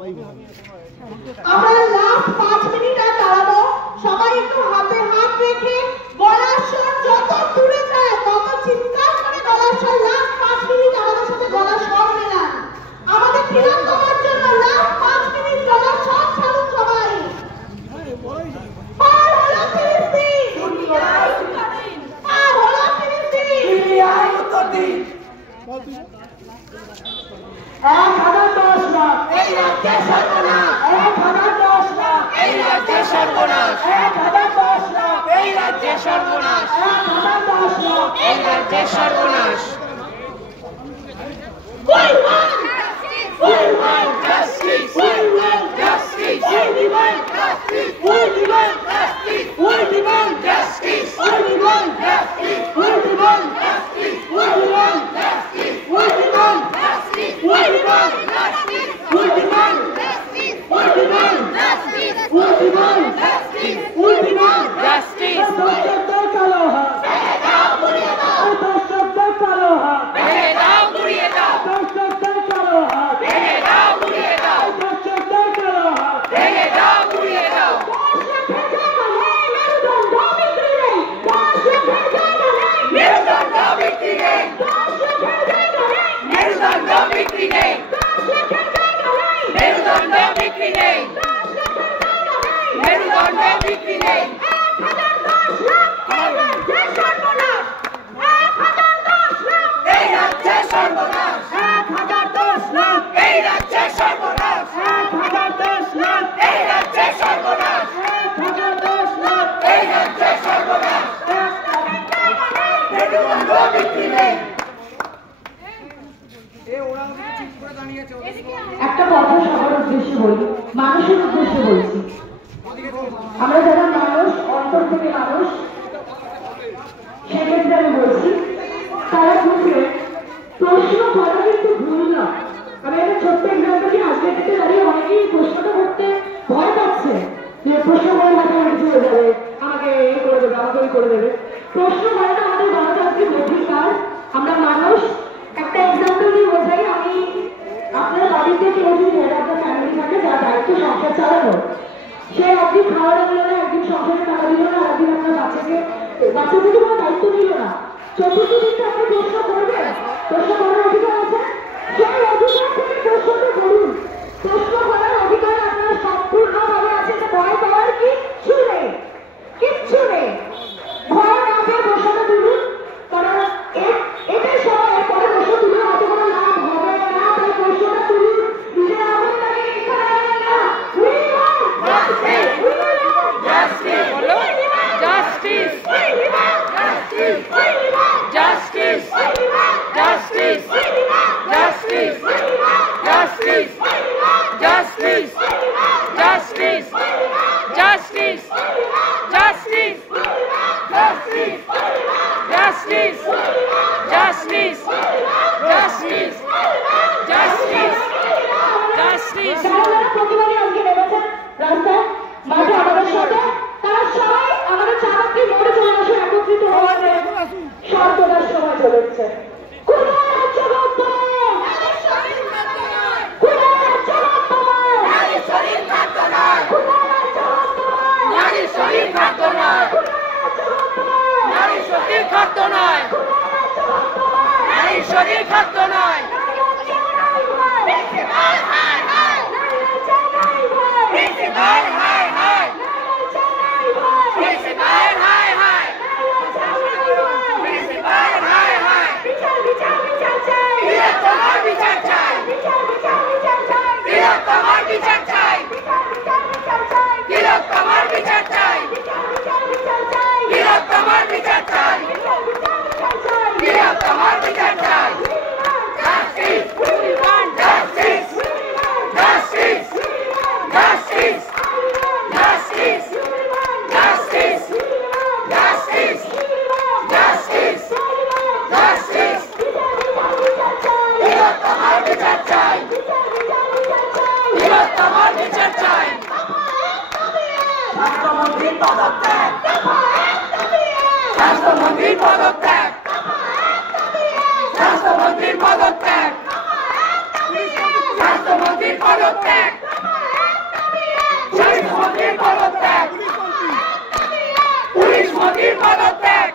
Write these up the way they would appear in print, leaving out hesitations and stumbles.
আমরা last 5 minute আর দাঁড়াবো। সবাই একটু হাতে হাত রেখে গলার স্বর যত দূরে যায় তত চিৎকার করে গলার স্বর লাস্ট 5 মিনিট আমাদের সাথে গলার স্বর মেলান। আমাদের তিলোত্তমার জন্য লাস্ট 5 মিনিট গলার স্বর ছাড়ুন সবাই। পার হলো ফিলিস্তিন, দুনিয়ায় উত্তরদিন। পার হলো ফিলিস্তিন, দুনিয়ায় উত্তরদিন। 1010 লাখ এই রাজ্যে সর্বনাশ, 1010 লাখ এই রাজ্যে সর্বনাশ, 1010 লাখ এই রাজ্যে সর্বনাশ, 1010 লাখ এই রাজ্যে সর্বনাশ। We want justice, we want justice, we want justice, we want justice, we want justice, we want justice, we want justice, we want justice, we want justice, we want justice, we want justice, we want justice, we want justice, we want justice, we want justice. দর্শকদের কালো হাত ভেঙে দাও, গুড়িয়ে দাও, দর্শকদের কালো হাত ভেঙে দাও, গুড়িয়ে দাও, দর্শকদের কালো হাত ভেঙে দাও, গুড়িয়ে দাও, দর্শকদের কালো হাত ভেঙে দাও, গুড়িয়ে দাও। মেরুদণ্ড বিক্রি নেই, মেরুদণ্ড বিক্রি নেই, মেরুদণ্ড বিক্রি নেই, মেরুদণ্ড বিক্রি নেই। এই রাজ্যে সর্বনাশ, 1010 লাখ এই রাজ্যে সর্বনাশ, 1010 লাখ এই রাজ্যে সর্বনাশ, 1010 লাখ এই রাজ্যে সর্বনাশ। মেরুদণ্ড বিক্রি নেই। একটা কথা সবার উদ্দেশ্যে বলি, মানুষের উদ্দেশ্যে বলছি। আমরা যারা মানুষ, অন্তর থেকে মানুষ, সেক্ষেত্রে আমি বলছি তারা বুঝবে প্রশ্ন করা কিন্তু ভুল না। আমি একটা ছোট্ট এক্সাম্পল আজকে থেকে দাঁড়িয়ে অনেকেই প্রশ্নটা করতে ভয় পাচ্ছে যে প্রশ্ন করে মাথায় উঠে চলে যাবে, আমাকে এই করে দেবে, আমাকে ওই করে দেবে। প্রশ্ন করাটা আমাদের গণতান্ত্রিক অধিকার। আমরা মানুষ। একটা এক্সাম্পল দিয়ে বোঝাই, আমি আপনার বাড়িতে কেউ যদি আপনার ফ্যামিলি থাকে যার দায়িত্ব সংসার চালানো, সে একদিন খাওয়া দাওয়া না, একদিন সংসারে টাকা দিল না, একদিন আপনার বাচ্চা থেকে কোনো দায়িত্ব নিল না, চতুর্থ দিনটা আপনি প্রশ্ন করবেন। প্রশ্ন করার অধিকার আছে, সেই অধিকার থেকে প্রশ্নটা করুন। প্রশ্ন করার অধিকার আপনার সম্পূর্ণভাবে আছে। ভয় পাওয়ার কিচ্ছু নেই, কিচ্ছু নেই। ভয় না পেয়ে প্রশ্নটা তুলুন, কারণ এটাই সময় পরে প্রশ্ন তুলে হয়তো কোনো লাভ হবে না। তাই প্রশ্নটা তুলুন, নিজের আগুন তাকে ইচ্ছা রাখবেন না। Justice, justice, justice, justice, justice, justice, justice, justice, justice, justice, justice, justice, justice, justice, justice, justice. প্রতিবাদী আজকে নেমেছেন রাস্তায় মাঠে আমাদের সাথে, তারা সবাই আমাদের চাকরি মোড়ে চলে আসে, একত্রিত হওয়ার সর্বদার সময় চলেছে। শরীর খাদ্য নয়, স্বাস্থ্যমন্ত্রীর পদত্যাগ, স্বাস্থ্যমন্ত্রীর পদত্যাগ, স্বাস্থ্যমন্ত্রীর পদত্যাগ। মন্ত্রীর পদত্যাগ,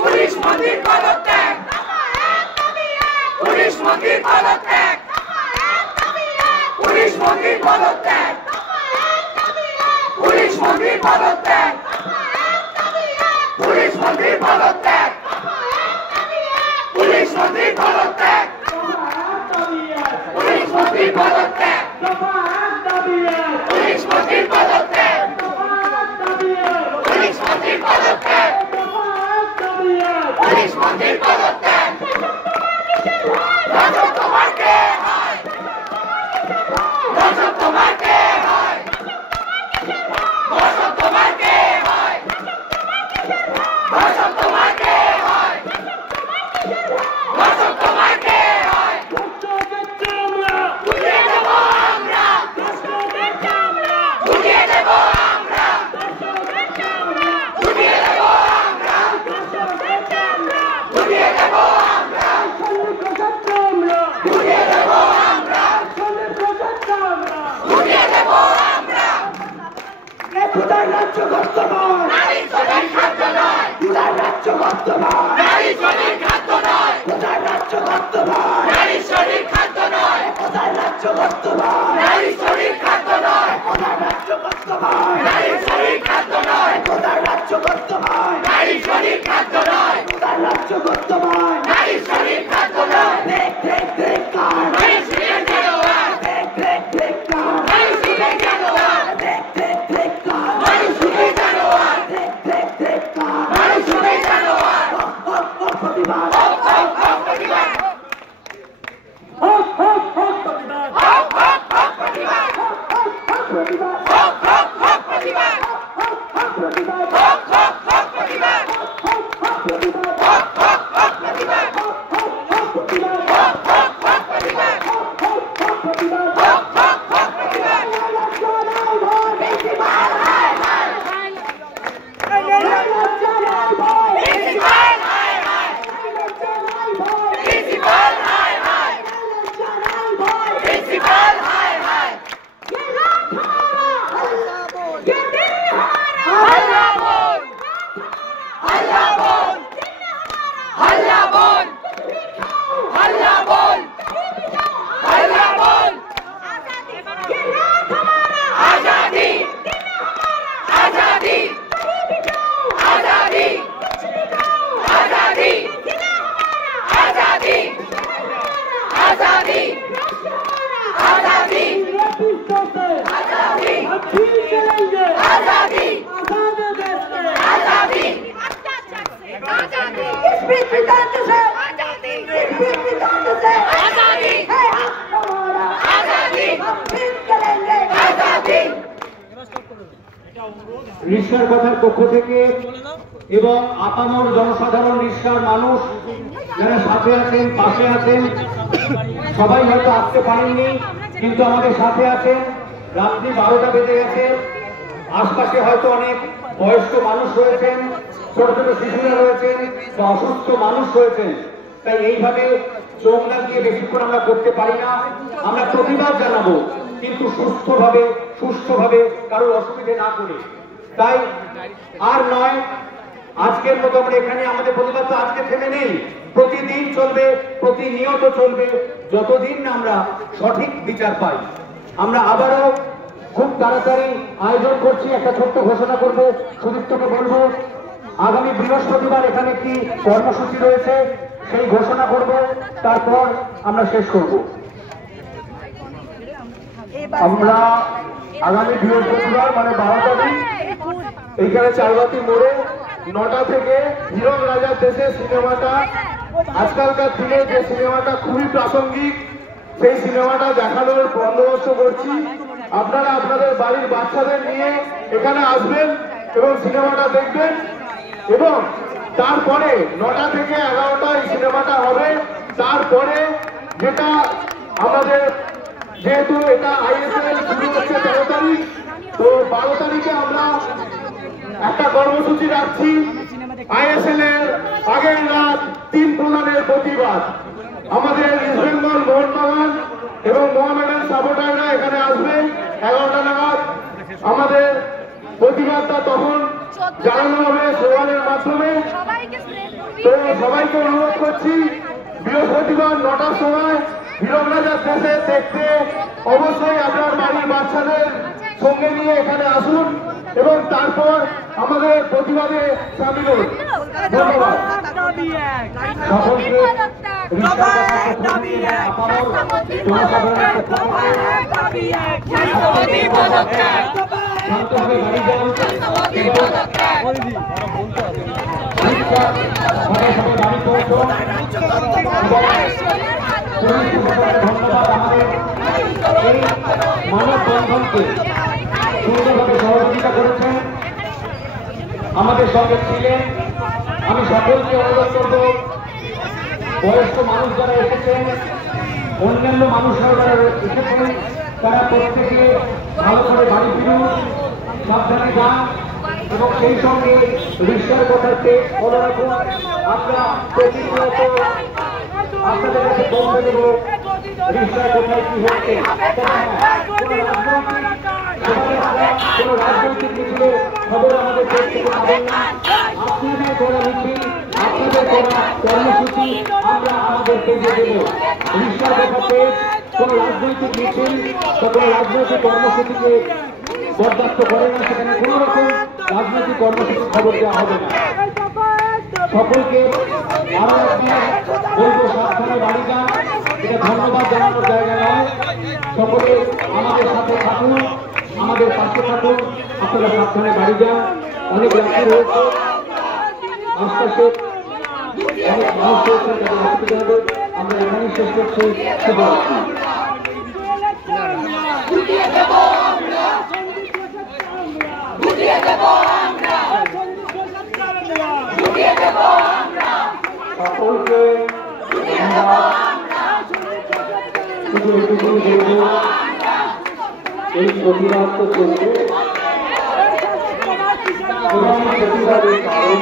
পুলিশ মন্ত্রীর পদত্যাগ, পুলিশ মন্ত্রীর পদত্যাগ, পুলিশ মন্ত্রীর পদত্যাগ, পুলিশ মন্ত্রীর পদত্যাগ, পুলিশ মন্ত্রীর পদত্যাগ, পুলিশ মন্ত্রীর পদত্যাগ, পুলিশ মন্ত্রীর পদত্যাগ, পুলিশ মন্ত্রীর পদত্যাগ, পুলিশ মন্ত্রীর পদত্যাগ, পুলিশ মন্ত্রীর পদত্যাগ। রাজক তোমার কে হয়? রাজক তোমার কে হয়? রাজক তোমার কে হয়? রাজক তোমার কে হয়? রাজক তোমার কে হয়? উঠিয়ে দেব আমরা, উঠিয়ে দেব আমরা, উঠিয়ে দেব আমরা, উঠিয়ে দেব আমরা, উঠিয়ে দেব আমরা, উঠিয়ে দেব আমরা। কোথায় রাজ্য বর্তমান নারী শ্রমিক খাদ্য নয়, কোথায় রাজ্য বর্তমান নারী শ্রমিক খাদ্য নয়, কোথায় রাজ্য বর্তমান নারী শ্রমিক খাদ্য নয়, কোথায় রাজ্য বর্তমান নারী শ্রমিক খাদ্য নয়, কোথায় রাজ্য বর্তমান নারী শ্রমিক খাদ্য নয়, কোথায় রাজ্য বর্তমান নারী শ্রমিক খাদ্য নয়, কোথায় রাজ্য বর্তমান নারী শ্রমিক খাদ্য নয়। দেখ দেখ দেখ কার নারী শ্রমিক জানোয়ার, দেখ দেখ দেখ কার নারী শ্রমিক জানোয়ার, দেখ দেখ দেখ কার নারী শ্রমিক জানোয়ার, দেখ দেখ দেখ কার নারী শ্রমিক জানোয়ার। প্রতিবাদ হক হক হক প্রতিবাদ, হক হক হক প্রতিবাদ হক হক হক প্রতিবাদ, প্রতিবাদ হক হক হক প্রতিবাদ, প্রতিবাদ হক হক হক প্রতিবাদ, প্রতিবাদ হক হক হক প্রতিবাদ, প্রতিবাদ হক হক হক প্রতিবাদ, প্রতিবাদ হক হক হক প্রতিবাদ। প্রিন্সিপাল হায় হায়, প্রিন্সিপাল হায় হায়, প্রিন্সিপাল হায় হায়, প্রিন্সিপাল হায় হায়। हल्ला बोल, हल्ला बोल, हल्ला बोल, हल्ला बोल, हल्ला बोल। आजादी, आजादी, आजादी, आजादी, आजादी, आजादी, आजादी, आजादी, आजादी, आजादी। किस विधान से आजादी, किस विधान से आजादी, है हक हमारा आजादी, हम फिर करेंगे आजादी। রিকশার কথার পক্ষ থেকে এবং আপামর জনসাধারণ রিকশার মানুষ যারা সাথে আছেন পাশে আছেন সবাই হয়তো আসতে পারেননি কিন্তু আমাদের সাথে আছেন। রাত্রি 12টা বেজে গেছে, আশপাশে হয়তো অনেক বয়স্ক মানুষ রয়েছেন, ছোট ছোট শিশুরা রয়েছেন বা অসুস্থ মানুষ রয়েছেন, তাই এইভাবে চোখ লাগিয়ে বেশিক্ষণ আমরা করতে পারি না। আমরা প্রতিবাদ জানাবো কিন্তু সুস্থভাবে কারোর অসুবিধে না করে। তাই আর নয়, আজকের মতো আমরা এখানে আমাদের প্রতিবাদ তো আজকে থেমে নেই, প্রতিদিন চলবে, প্রতিনিয়ত চলবে, যতদিন না আমরা সঠিক বিচার পাই। আমরা আবারও খুব তাড়াতাড়ি আয়োজন করছি, একটা ছোট্ট ঘোষণা করবো, সুদীপ্তকে বলবো আগামী বৃহস্পতিবার এখানে কি কর্মসূচি রয়েছে সেই ঘোষণা করব, তারপর আমরা শেষ করব। আমরা আগামী বৃহস্পতিবার মানে 12 তারিখ এইখানে চারবাতি মোড়ে 9টা থেকে হিরণ রাজার দেশে সিনেমাটা, আজকালকার দিনে যে সিনেমাটা খুবই প্রাসঙ্গিক, সেই সিনেমাটা দেখানোর বন্দোবস্ত করছি। আপনারা আপনাদের বাড়ির বাচ্চাদের নিয়ে এখানে আসবেন এবং সিনেমাটা দেখবেন এবং তারপরে 9টা থেকে 11টা এই সিনেমাটা হবে। তারপরে যেটা আমাদের, যেহেতু এটা আইএসএল শুরু হচ্ছে 13 তারিখ, তো 12 তারিখে আমরা একটা কর্মসূচি রাখছি আইএসএল এর আগের রাত 3 প্রধানের প্রতিবাদ। আমাদের ইস্ট বেঙ্গল মোহনবাগান এবং মোহামেডান সাপোর্টাররা এখানে আসবে 11টা নাগাদ। আমাদের প্রতিবাদটা তখন জানানো হবে সোয়ালের মাধ্যমে। তো সবাইকে অনুরোধ করছি বৃহস্পতিবার 9টার সময় হীরকরাজার দেশে দেখতে অবশ্যই আপনার বাড়ির বাচ্চাদের সঙ্গে নিয়ে এখানে আসুন এবং তারপর আমাদের প্রতিবাদে সামিল হন। ধন্যবাদ সকলকে। ধন্যবাদ মানববন্ধনকে সুন্দরভাবে সহযোগিতা করেছেন, আমাদের সঙ্গে ছিলেন। আমি সকলকে অনুরোধ করব, বয়স্ক মানুষ যারা এসেছেন, অন্যান্য মানুষরা যারা এসেছেন, তারা প্রত্যেকে ভালো করে বাড়ি ফিরুন, সাবধানে যান এবং সেই সঙ্গে রিক্সার কথাতে মনে রাখুন। আমরা প্রতিনিয়ত আপনাদের কাছে পৌঁছে দেব রিক্সার কোথায় কি হচ্ছে। কোন রাজনৈতিক মিছিলে খবর আমাদের দেশ থেকে পাবেন না। আপনাদের করা মিছিল, আপনাদের করা কর্মসূচি আমরা আমাদের পেজে দেব। রিক্সার কথাতে কোন রাজনৈতিক মিছিল বা কোন রাজনৈতিক কর্মসূচিকে বরদাস্ত করে না, সেখানে কোন রকম রাজনৈতিক কর্মসূচির খবর দেওয়া হবে না। সকলকে আরো একবার বলবো, সাবধানে বাড়ি যান। এটা ধন্যবাদ জানানোর জায়গা নয়। সকলে আমাদের সাথে থাকুন, আমাদের পাশে থাকুন। আপনারা সাবধানে বাড়ি যান। অনেক রাত্রি হয়েছে, আস্তে অনেক মানুষ হয়েছে, তাদের অসুবিধা হবে। আমরা এখানেই শেষ করছি। শুভরাত্রি। সকলকে এই প্রতিবাদ তো চলবে এবং প্রতিবাদের কারণ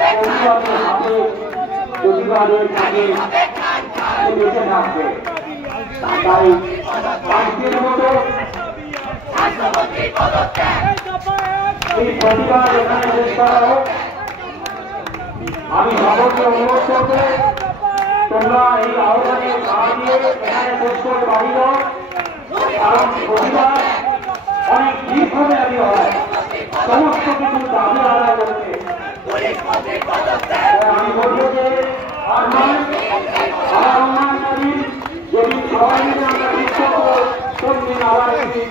প্রতিনিয়তই প্রতিবাদের কাজে বেঁচে থাকবে। তাই আজকের মতো এই প্রতিবাদ এখানে শেষ করা হোক। আমি সকলকে অনুরোধ করবো, তোমরা এই আহ্বানে সাড়া দিয়ে এখানে শেষ করে বাড়ি দাও, কারণ প্রতিবাদ অনেক দীর্ঘমেয়াদী হয়, সমস্ত কিছু দাবি আদায় করতে। আমি বলবো যে আমার উন্নয়নকারী যদি সবাই মিলে আমরা ঠিক করবো, কোন দিন আবার একটি